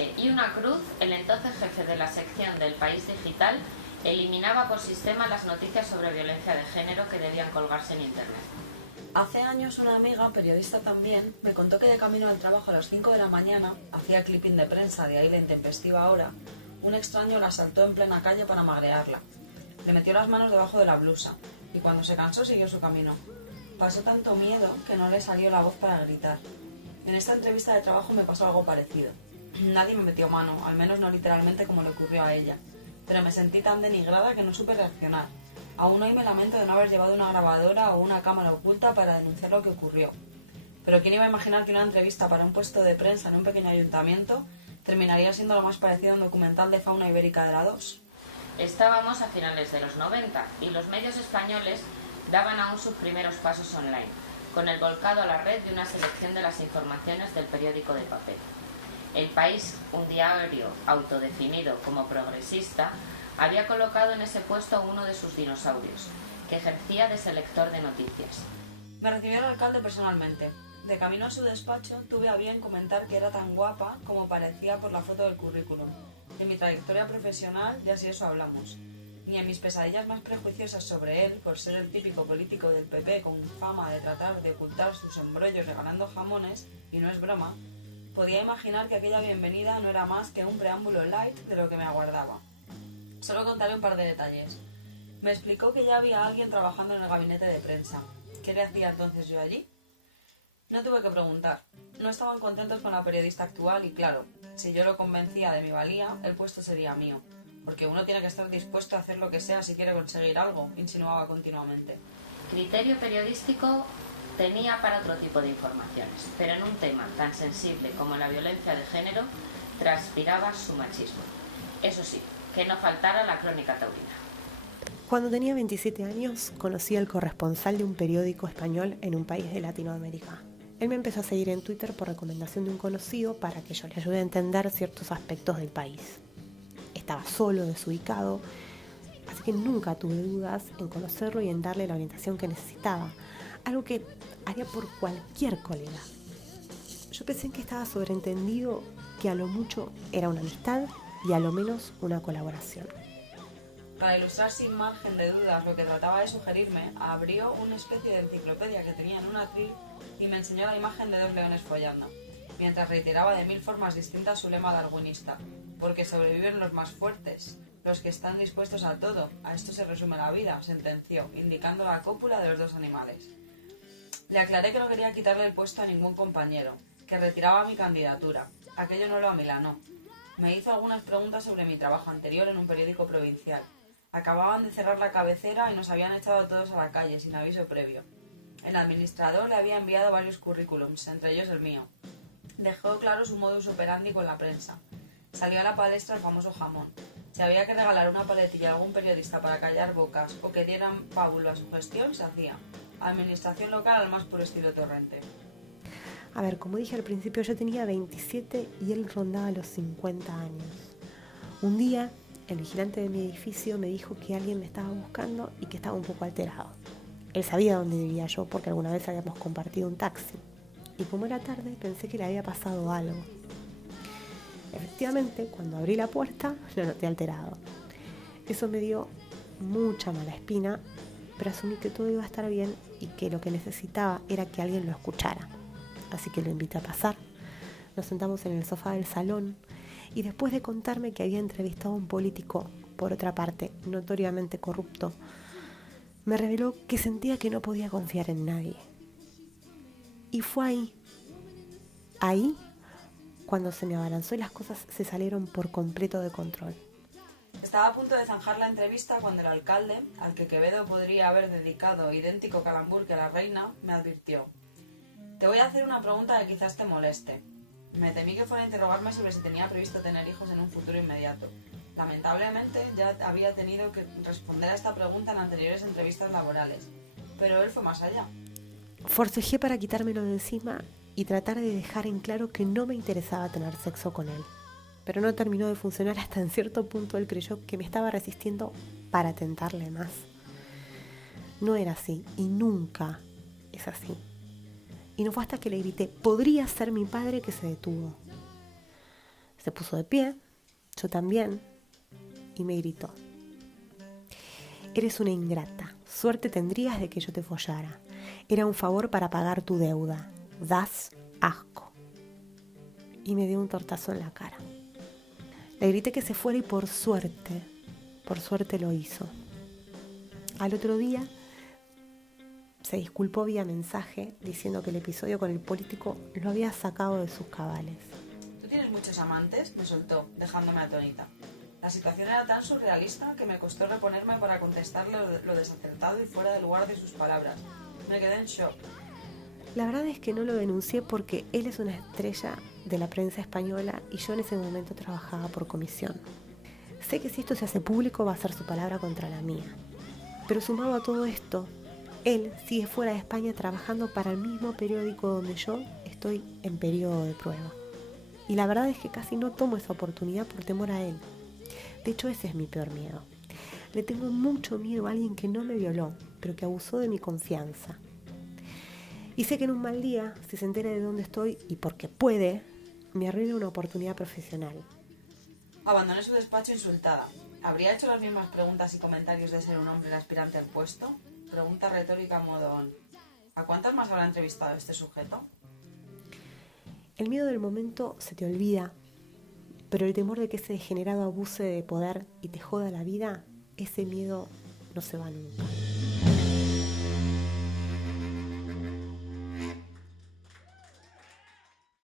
S y una cruz, el entonces jefe de la sección del País Digital eliminaba por sistema las noticias sobre violencia de género que debían colgarse en internet. Hace años una amiga, periodista también, me contó que de camino al trabajo a las 5 de la mañana, hacía clipping de prensa, de ahí la intempestiva hora, un extraño la asaltó en plena calle para magrearla. Le metió las manos debajo de la blusa y cuando se cansó siguió su camino. Pasó tanto miedo que no le salió la voz para gritar. En esta entrevista de trabajo me pasó algo parecido. Nadie me metió mano, al menos no literalmente como le ocurrió a ella, pero me sentí tan denigrada que no supe reaccionar. Aún hoy me lamento de no haber llevado una grabadora o una cámara oculta para denunciar lo que ocurrió. Pero ¿quién iba a imaginar que una entrevista para un puesto de prensa en un pequeño ayuntamiento terminaría siendo lo más parecido a un documental de fauna ibérica de la 2? Estábamos a finales de los 90 y los medios españoles daban aún sus primeros pasos online, con el volcado a la red de una selección de las informaciones del periódico de papel. El País, un diario autodefinido como progresista, había colocado en ese puesto uno de sus dinosaurios, que ejercía de selector de noticias. Me recibió el alcalde personalmente. De camino a su despacho tuve a bien comentar que era tan guapa como parecía por la foto del currículum. De mi trayectoria profesional ya si eso hablamos. Ni en mis pesadillas más prejuiciosas sobre él, por ser el típico político del PP con fama de tratar de ocultar sus embrollos regalando jamones, y no es broma, podía imaginar que aquella bienvenida no era más que un preámbulo light de lo que me aguardaba. Solo contaré un par de detalles. Me explicó que ya había alguien trabajando en el gabinete de prensa. ¿Qué le hacía entonces yo allí? No tuve que preguntar. No estaban contentos con la periodista actual y claro, si yo lo convencía de mi valía, el puesto sería mío. Porque uno tiene que estar dispuesto a hacer lo que sea si quiere conseguir algo, insinuaba continuamente. Criterio periodístico tenía para otro tipo de informaciones, pero en un tema tan sensible como la violencia de género, transpiraba su machismo. Eso sí, que no faltara la crónica taurina. Cuando tenía 27 años, conocí al corresponsal de un periódico español en un país de Latinoamérica. Él me empezó a seguir en Twitter por recomendación de un conocido para que yo le ayude a entender ciertos aspectos del país. Estaba solo, desubicado, así que nunca tuve dudas en conocerlo y en darle la orientación que necesitaba, algo que haría por cualquier colega. Yo pensé en que estaba sobreentendido que a lo mucho era una amistad y a lo menos una colaboración. Para ilustrar sin margen de dudas lo que trataba de sugerirme, abrió una especie de enciclopedia que tenía en un atril y me enseñó la imagen de dos leones follando, mientras reiteraba de 1000 formas distintas su lema darwinista, porque sobreviven los más fuertes, los que están dispuestos a todo, a esto se resume la vida, sentenció, indicando la cópula de los dos animales. Le aclaré que no quería quitarle el puesto a ningún compañero, que retiraba mi candidatura, aquello no lo amilanó. Me hizo algunas preguntas sobre mi trabajo anterior en un periódico provincial. Acababan de cerrar la cabecera y nos habían echado a todos a la calle, sin aviso previo. El administrador le había enviado varios currículums, entre ellos el mío. Dejó claro su modus operandi con la prensa. Salió a la palestra el famoso jamón. Si había que regalar una paletilla a algún periodista para callar bocas o que dieran pábulo a su gestión, se hacía. Administración local al más puro estilo Torrente. A ver, como dije al principio, yo tenía 27 y él rondaba los 50 años. Un día, el vigilante de mi edificio me dijo que alguien me estaba buscando y que estaba un poco alterado. Él sabía dónde vivía yo porque alguna vez habíamos compartido un taxi. Y como era tarde, pensé que le había pasado algo. Efectivamente, cuando abrí la puerta, lo noté alterado. Eso me dio mucha mala espina, pero asumí que todo iba a estar bien y que lo que necesitaba era que alguien lo escuchara. Así que lo invité a pasar. Nos sentamos en el sofá del salón y después de contarme que había entrevistado a un político, por otra parte, notoriamente corrupto, me reveló que sentía que no podía confiar en nadie. Y fue ahí, cuando se me abalanzó y las cosas se salieron por completo de control. Estaba a punto de zanjar la entrevista cuando el alcalde, al que Quevedo podría haber dedicado idéntico calambur que a la reina, me advirtió: «Te voy a hacer una pregunta que quizás te moleste». Me temí que fuera a interrogarme sobre si tenía previsto tener hijos en un futuro inmediato. Lamentablemente ya había tenido que responder a esta pregunta en anteriores entrevistas laborales, pero él fue más allá. Forcejé para quitármelo de encima y tratar de dejar en claro que no me interesaba tener sexo con él. Pero no terminó de funcionar hasta en cierto punto él creyó que me estaba resistiendo para tentarle más. No era así y nunca es así. Y no fue hasta que le grité: «Podría ser mi padre», que se detuvo. Se puso de pie, yo también, y me gritó: eres una ingrata, suerte tendrías de que yo te follara. Era un favor para pagar tu deuda, das asco. Y me dio un tortazo en la cara. Le grité que se fuera y por suerte lo hizo. Al otro día se disculpó vía mensaje diciendo que el episodio con el político lo había sacado de sus cabales. ¿Tú tienes muchos amantes?, me soltó, dejándome atónita. La situación era tan surrealista que me costó reponerme para contestarle lo desacertado y fuera de lugar de sus palabras. Me quedé en shock. La verdad es que no lo denuncié porque él es una estrella de la prensa española y yo en ese momento trabajaba por comisión. Sé que si esto se hace público va a ser su palabra contra la mía. Pero sumado a todo esto, él sigue fuera de España trabajando para el mismo periódico donde yo estoy en periodo de prueba. Y la verdad es que casi no tomo esa oportunidad por temor a él. De hecho, ese es mi peor miedo. Le tengo mucho miedo a alguien que no me violó, pero que abusó de mi confianza. Y sé que en un mal día, si se entera de dónde estoy y porque puede, me arruina una oportunidad profesional. Abandoné su despacho insultada. ¿Habría hecho las mismas preguntas y comentarios de ser un hombre el aspirante al puesto? Pregunta retórica modo ¿a cuántas más habrá entrevistado este sujeto? El miedo del momento se te olvida, pero el temor de que ese degenerado abuse de poder y te joda la vida, ese miedo no se va nunca.